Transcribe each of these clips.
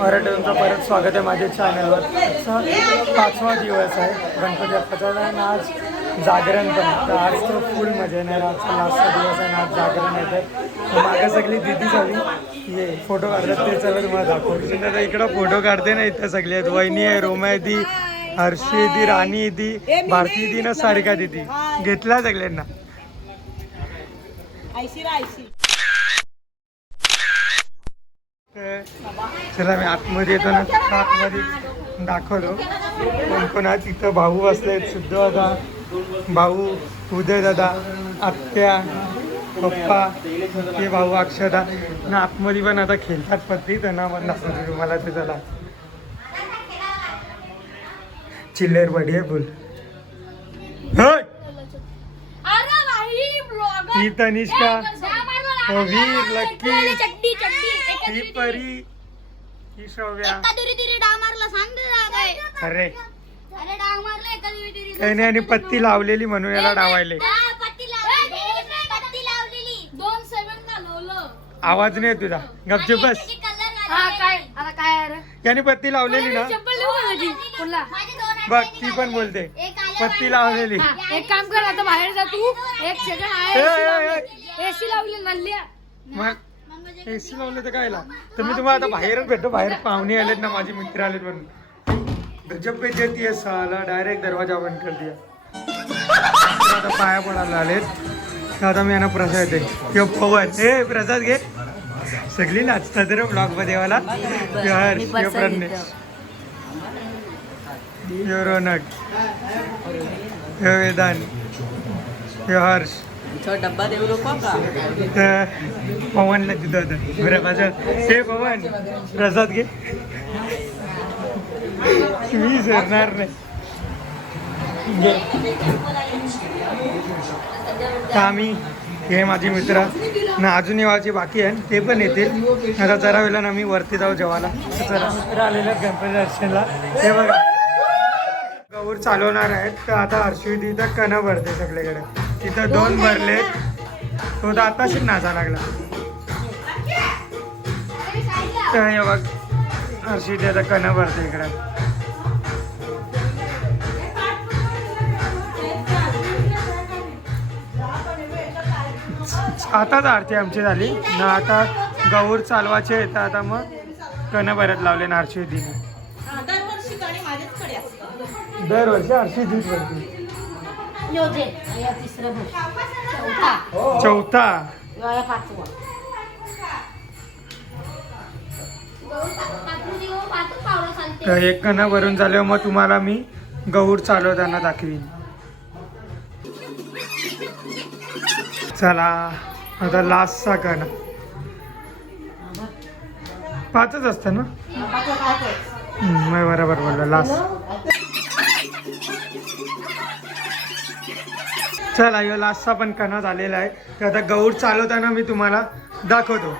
मराठीचं परत स्वागत आहे माझ्या चॅनलवर. आजचा 5वा दिवस आहे गणपती बाप्पाचा आणि आज जागरण पण. तर आज तो फुल मजा येणार. आजचा लास्टचा दिवस आहे आणि आज जागरण येतं. मागं सगळी दिदी झाली ये फोटो काढतात ते चला तुम्हाला दाखवतो. आता इकडं फोटो काढते ना, इथं सगळे आहेत. वहिनी आहे, रोमा आहे, दी हर्षी दी, राणी दी, भारती दी ना, सारिका दिदी घेतला सगळ्यांना. चला मी आतमध्ये येतो ना, आतमध्ये दाखवलो कोण कोण आहे. तिथं भाऊ बसले, सिद्ध दादा, भाऊ उदय दादा, आत्या, पप्पा, ते भाऊ अक्षदा ना. आतमध्ये पण आता खेळतात पत्ती, त्यांना पण दाखवतो तुम्हाला. ते चला चिल्लेर बढिया बोल. ही तनिष्का, वीर, लक्की, ही परी, ही श्रव्या. अरे काही नाही, आणि पत्ती लावलेली म्हणून याला डावायले. आवाज नाही तुझा, गपचूप बस. याने पत्ती लावलेली ना बघ, ती पण बोलते पत्ती लावलेली. एक काम कर, आता बाहेर जा तू. एक सेकंड एसी लावली नल्ल्या. मग एसी लावले तर कायला. तर मी तुम्हाला आता बाहेरच भेटतो. बाहेर पाहुणे आलेत ना, माझे मित्र आलेत म्हणून. जब पे जेती है साला, डायरेक्ट दरवाजा बंद कर दिया. आता पाया पडायला आलेत. आता मी यांना प्रसाद दे किंवा पवन. हे प्रसाद घे. सगळी नाचतात रे ब्लॉग मध्ये वाला. प्रज्ञेश, रौनक, वेदांत, हर्ष, डब्बा देऊ नको का? पवनला तिथं होतं बरं माझं. हे पवन प्रसाद घे. मी सरणार नाही. आम्ही हे माझे मित्र ना अजून येवायचे बाकी आहे, ते पण येतील. आता जरा वेळेला ना मी वरती जाऊ जेवायला. जरा मित्र आलेले आहेत गणपती दर्शनला. हे बघा गौर चालवणार आहेत. तर आता हर्षविधी इथं कणं भरते सगळीकडे. तिथं 2 भरलेत. तो तर आताशीच नाचा लागला. तर हे बघ हर्षविधी आता कणं भरते इकडं. आताच आरती आमची झाली ना. आता गौर चालवायचे आहेत. आता मग कणं भरत लावले ना हर्षविधीने. दरवर्षी हर्षविधीच भरते. चौथा तर एक कणं भरून झाल्यावर मग तुम्हाला मी गौर चालवताना दाखवीन. चला आता लास्टचा कणं. 5च असतं ना. बरोबर बोलला लास्ट. चला ह्यो लास्टचा पण कणा झालेला आहे. तर आता गौर चालवताना मी तुम्हाला दाखवतो.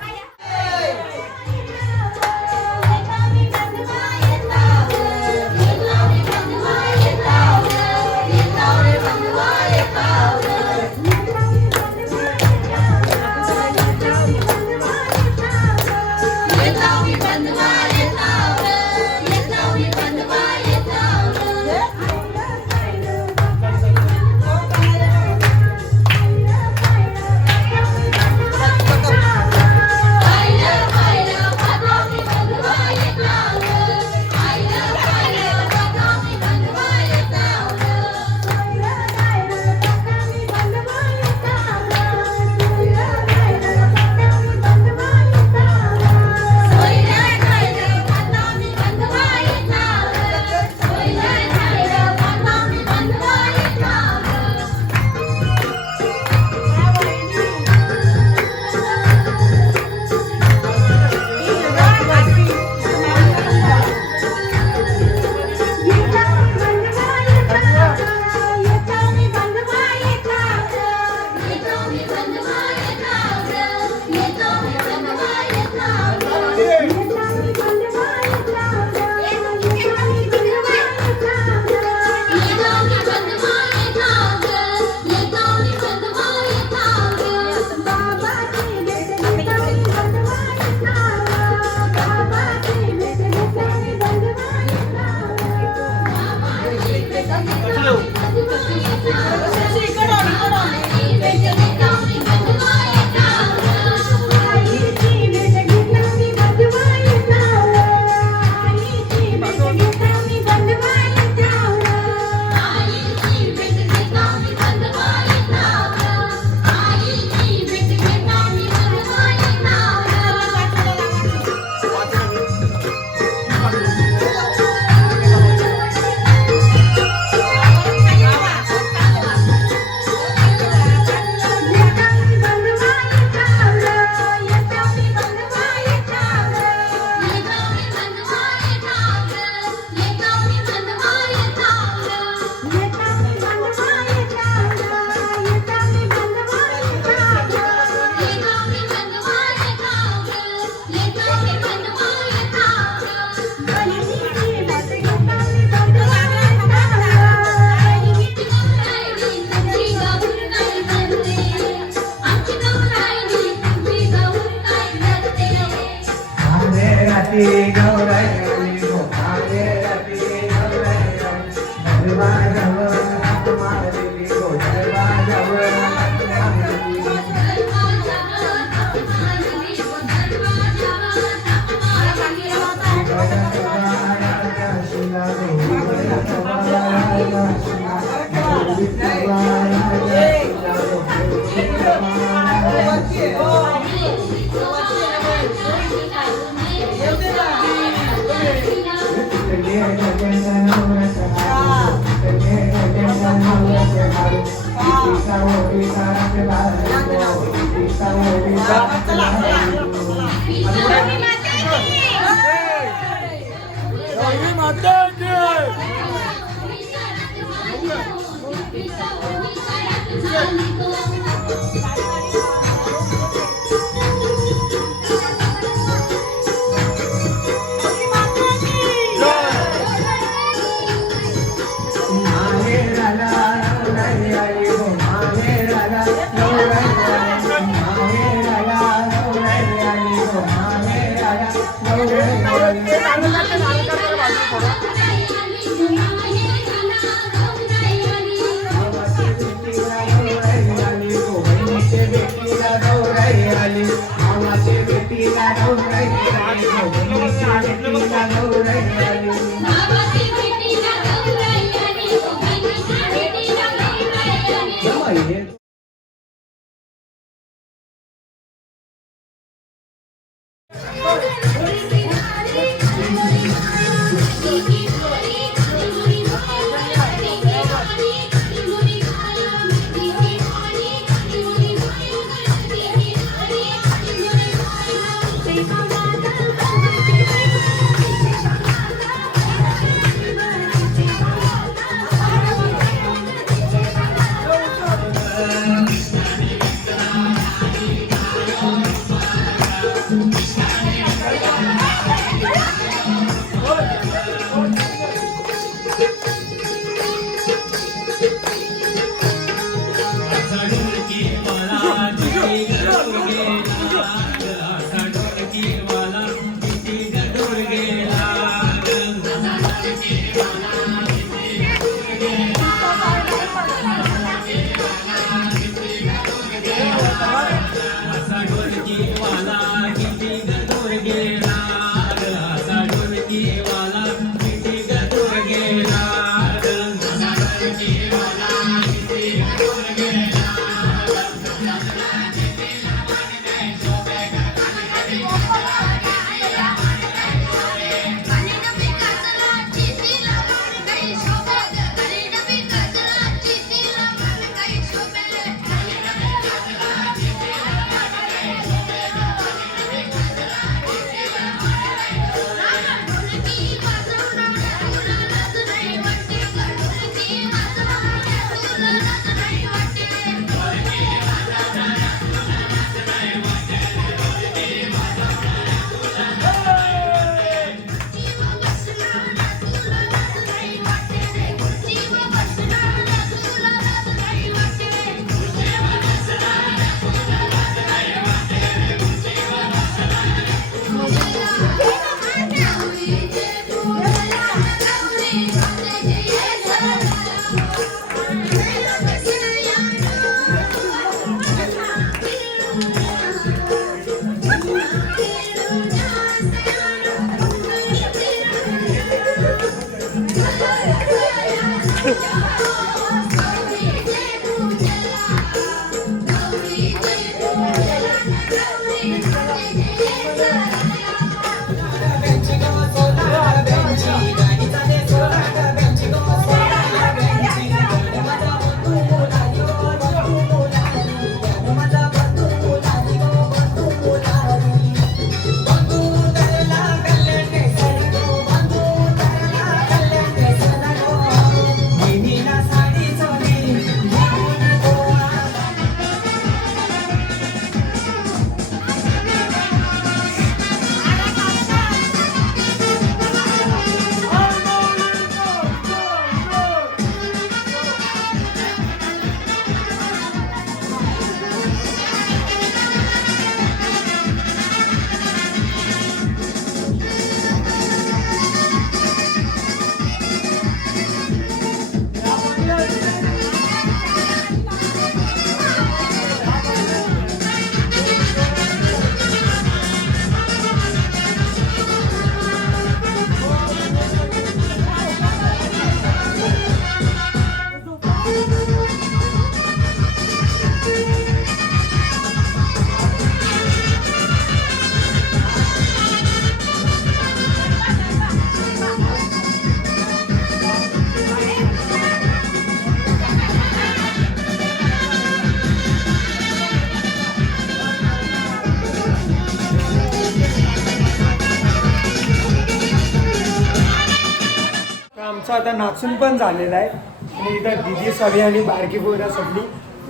आमचं आता नाचून पण झालेलं आहे आणि इथं दिदी सगळी आणि बारकी पोरं सगळी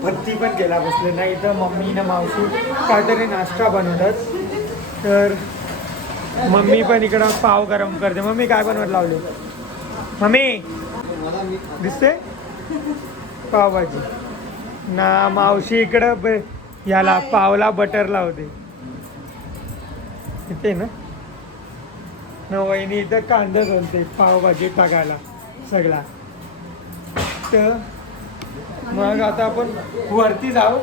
भत्ती पण केला बसले नाही. इथं मम्मी ना मावशी काहीतरी नाश्ता बनवतात. तर मम्मी पण इकडं पाव गरम करते. मम्मी काय बनवत लावले? मम्मी दिसते पावभाजी ना. मावशी इकडं याला पावला बटर लावते इथे ना. वहिनी इथं कांदा घालते पावभाजी टाकायला सगळा. तर मग आता आपण वरती जाऊ.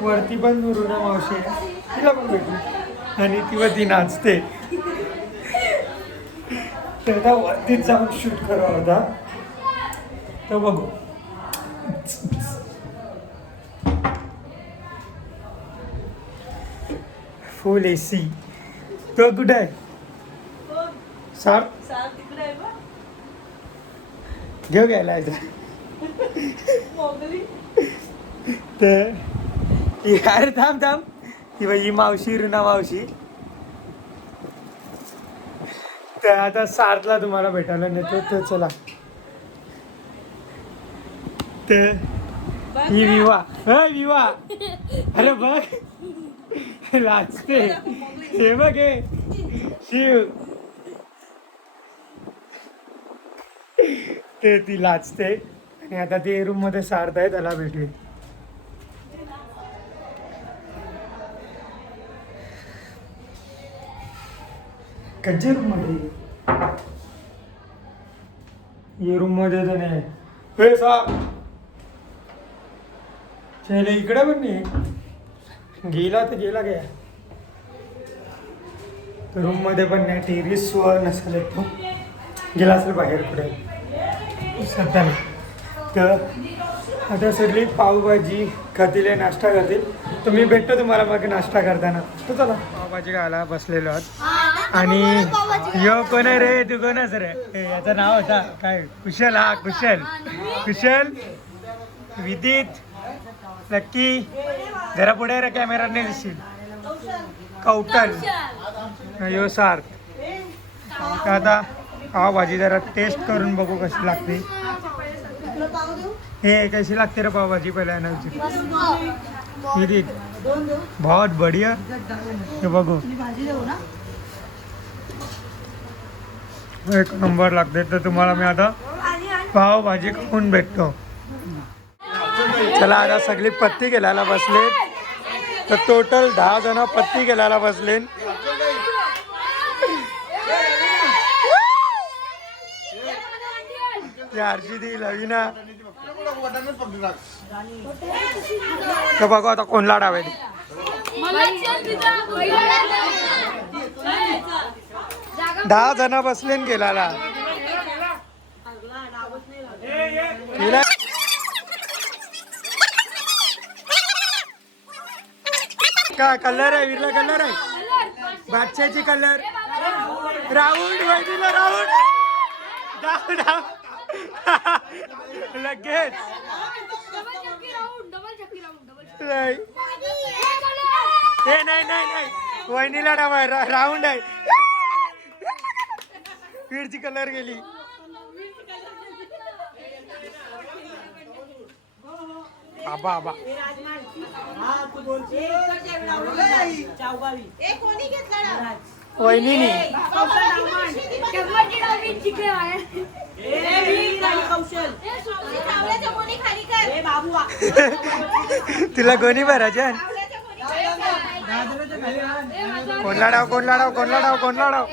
वरती पण रुना मावशी आहे, तिला पण भेटू आणि ती नाचते. तर आता वरतीच जाऊन शूट करू होता. तर बघू. फुल AC. तो कुठे आहे? सार्थ घेऊ घ्यायला तर यार थांब थांब. ही मावशी रुना मावशी. तर आता सार्थला तुम्हाला भेटायला नेतो. तर चला. तर ही विवा विवा. अरे बघ लाजते. हे बघ हे शिव. ते ती लाजते आणि आता ते रूम मध्ये सार्थ आहे, त्याला भेटली. कच्च्या रूम मध्ये ये रूम मध्ये तर नाही. हे सार्थ चले इकडे पण नाही. गेला तर गेला गया. रूम मध्ये पण नाही. टेरिस वर नसेल तो गेला असेल बाहेर कुठे सध्या. तर आता सगळी पावभाजी खातील, नाश्ता करतील. तर मी भेटतो तुम्हाला मग नाश्ता करताना. तर चला पावभाजी खायला बसलेलो आहोत. आणि यो कोण आहे रे? तू कोणच रे? याचं नाव होता काय? कुशल. हा कुशल. कुशल विदित लक्की. जरा पुढे रे कॅमेरा नाही दिसशील. कौटल यो सार्थ. आता पावभाजी जरा टेस्ट करून बघू कशी लागते. हे कशी लागते रे पावभाजी पहिला ना विदित. बहुत बढ़िया. हे बघू एक नंबर लागते. तर तुम्हाला मी आता पावभाजी खाऊन भेटतो. चला आता सगळी पत्ती केल्याला बसले. तर टोटल 10 जण पत्ती केल्याला बसले. ती लवीना. तर बघू आता कोण लाडावे. 10 जण बसले गेल्याला. काय कलर आहे? विरला कलर आहे. बादशाची कलर. राऊंड वहिनीला राऊंड. डाव डाव लगेच. नाही नाही नाही वहिनीला डाव आहे. राऊंड आहे. पीडची कलर गेली. आबा आबा वहिनी तिला कोणी भरायचे? कोणला डाव कोणला डाव कोणला डाव कोणला डाव.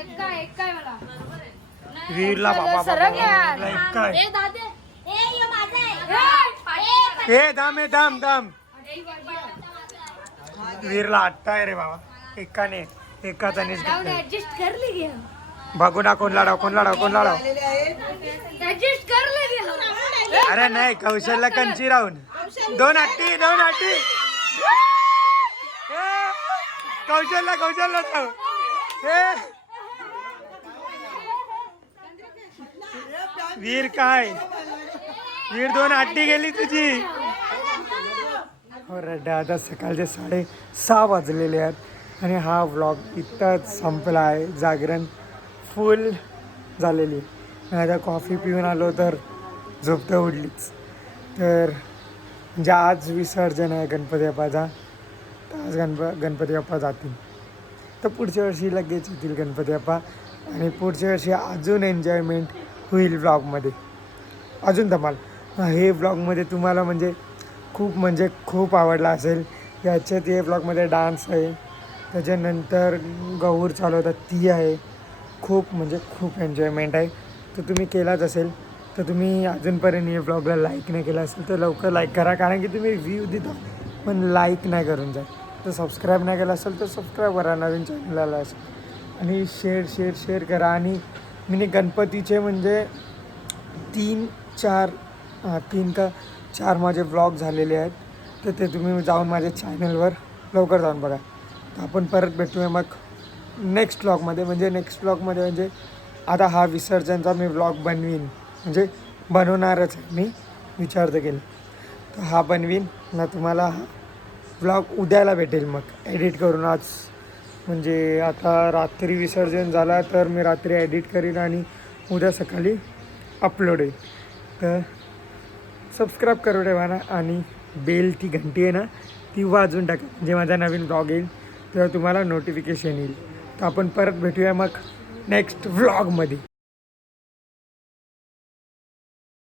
वीरला बाबा काय हे दाम हे दाम दाम. वीरला आटताय रे बाबा. एकाने एकाचा ऍडजस्ट कर ले. बघू ना कोण लाडाव कोण लाडाव कोण लाडाव. ऍडजस्ट कर ले. अरे नाही कौशलला कंची राहून. 2 हट्टी 2 हट्टी. कौशलला कौशलला जाऊ. वीर काय वीर 2 हट्टी गेली तुझी. रड्डा आता सकाळचे 6:30 वाजलेले आहेत आणि हा व्लॉग इथंच संपला आहे. जागरण फुल झालेली. आता कॉफी पिऊन आलो तर झोप तर उडलीच. तर म्हणजे आज विसर्जन आहे गणपती बाप्पाचा, तर आज गणपती बाप्पा जातील. तर पुढच्या वर्षी लगेच येतील गणपती बाप्पा आणि पुढच्या वर्षी अजून एन्जॉयमेंट होईल व्लॉगमध्ये, अजून धमाल. हे व्लॉगमध्ये तुम्हाला म्हणजे खूप आवडला असेल. याच्यात हे व्लॉगमध्ये डान्स आहे, त्याच्यानंतर गौर चालवतात ती आहे, खूप एन्जॉयमेंट आहे. तर तुम्ही केलाच असेल, तर तुम्ही अजूनपर्यंत हे व्लॉगला लाईक नाही केलं असेल तर लवकर लाईक करा, कारण की तुम्ही व्ह्यू देता पण लाईक नाही करून जा. तर सबस्क्राईब नाही केलं असेल तर सबस्क्राईब करा नवीन चॅनलला असेल, आणि शेअर करा. आणि मी गणपतीचे म्हणजे 3 का 4 माझे व्लॉग झालेले आहेत, तर ते तुम्ही जाऊन माझ्या चॅनलवर लवकर जाऊन बघा. तर आपण परत भेटूया मग नेक्स्ट व्लॉगमध्ये. म्हणजे आता हा विसर्जनचा मी व्लॉग बनवणारच आहे, मी विचार तर केला. तर हा बनवीन ना, तुम्हाला हा व्लॉग उद्याला भेटेल मग एडिट करून. आज म्हणजे आता रात्री विसर्जन झाला तर मी रात्री एडिट करीन आणि उद्या सकाळी अपलोड होईल. तर सबस्क्राईब करू ठेवा ना, आणि बेल ती घंटी आहे ना ती वाजवून टाका, म्हणजे माझा नवीन ब्लॉग येईल तेव्हा तुम्हाला नोटिफिकेशन येईल. तर आपण परत भेटूया मग नेक्स्ट व्लॉगमध्ये.